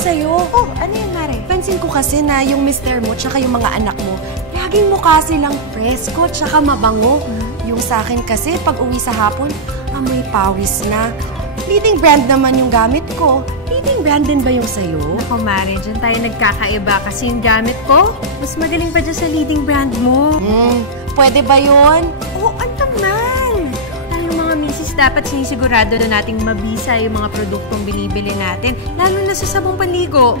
sa'yo. Oh, ano yun, Mare? Pansin ko kasi na yung mister mo tsaka yung mga anak mo, laging mukha silang presko tsaka mabango. Yung sa akin kasi, pag uwi sa hapon, amoy pawis na. Leading brand naman yung gamit ko. Leading brand din ba yung sa'yo? Ako, Mare, dyan tayo nagkakaiba kasi yung gamit ko, mas magaling pa dyan sa leading brand mo. Pwede ba yun? Oo, ano naman? Tayong mga misis, dapat sinisigurado na nating mabisa yung mga produktong binibili natin, lalo na sa sabong panligo.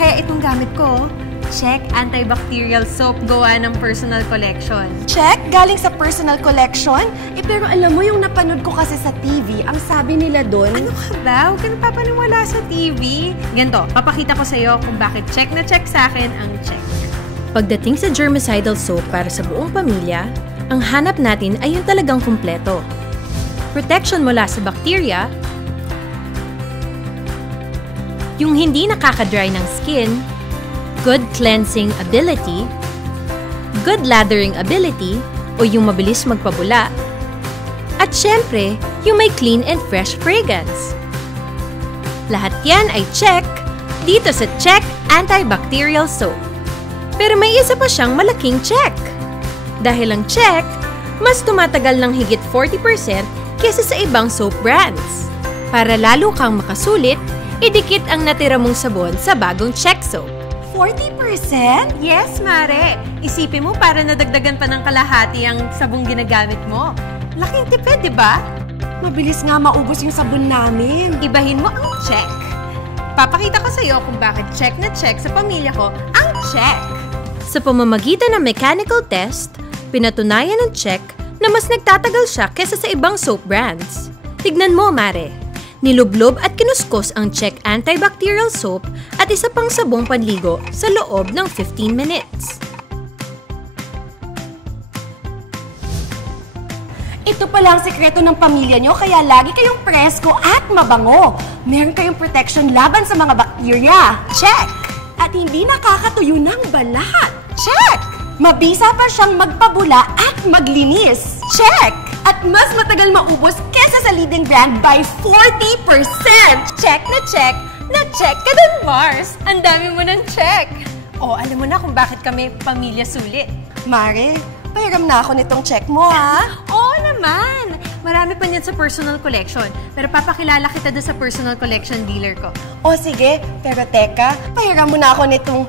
Kaya itong gamit ko, check antibacterial soap gawa ng personal collection. Check, galing sa personal collection. Pero alam mo, yung napanood ko kasi sa TV, ang sabi nila doon... Ano ka ba? Huwag ka napapaniwala sa TV. Ganto, papakita ko sa'yo kung bakit check na check sa akin ang check. Pagdating sa germicidal soap para sa buong pamilya, ang hanap natin ay yung talagang kumpleto. Protection mula sa bacteria, yung hindi nakaka-dry ng skin, good cleansing ability, good lathering ability, o yung mabilis magpabula, at syempre, yung may clean and fresh fragrance. Lahat yan ay check dito sa Check Antibacterial Soap. Pero may isa pa siyang malaking check. Dahil ang check, mas tumatagal ng higit 40% kesa sa ibang soap brands. Para lalo kang makasulit, idikit ang natira mong sabon sa bagong check soap. 40%? Yes, Mare. Isipin mo para nadagdagan pa ng kalahati ang sabong ginagamit mo. Laking tipid, di ba? Mabilis nga maubos yung sabon namin. Ibahin mo ang check. Papakita ko sa iyo kung bakit check na check sa pamilya ko ang check. Sa pamamagitan ng mechanical test, pinatunayan ng check na mas nagtatagal siya kesa sa ibang soap brands. Tignan mo, Mare. Nilublob at kinuskos ang Check Antibacterial Soap at isa pang sabong panligo sa loob ng 15 minutes. Ito pala ang sekreto ng pamilya nyo, kaya lagi kayong presko at mabango. Meron kayong protection laban sa mga bakterya. Check! At hindi nakakatuyo ng balat. Check! Mabisa pa siyang magpabula at maglinis. Check! At mas matagal maubos kesa sa leading brand by 40%. Check na check ka dun, Mars. Ang dami mo ng check. O, alam mo na kung bakit kami pamilya sulit. Mare, pahiram na ako nitong check mo, ha? Oo naman. Marami pa niyan sa personal collection. Pero papakilala kita doon sa personal collection dealer ko. O sige, pero teka, pahiram mo na ako nitong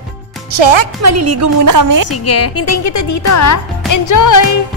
check. Maliligo muna kami. Sige, hintayin kita dito, ha? Enjoy!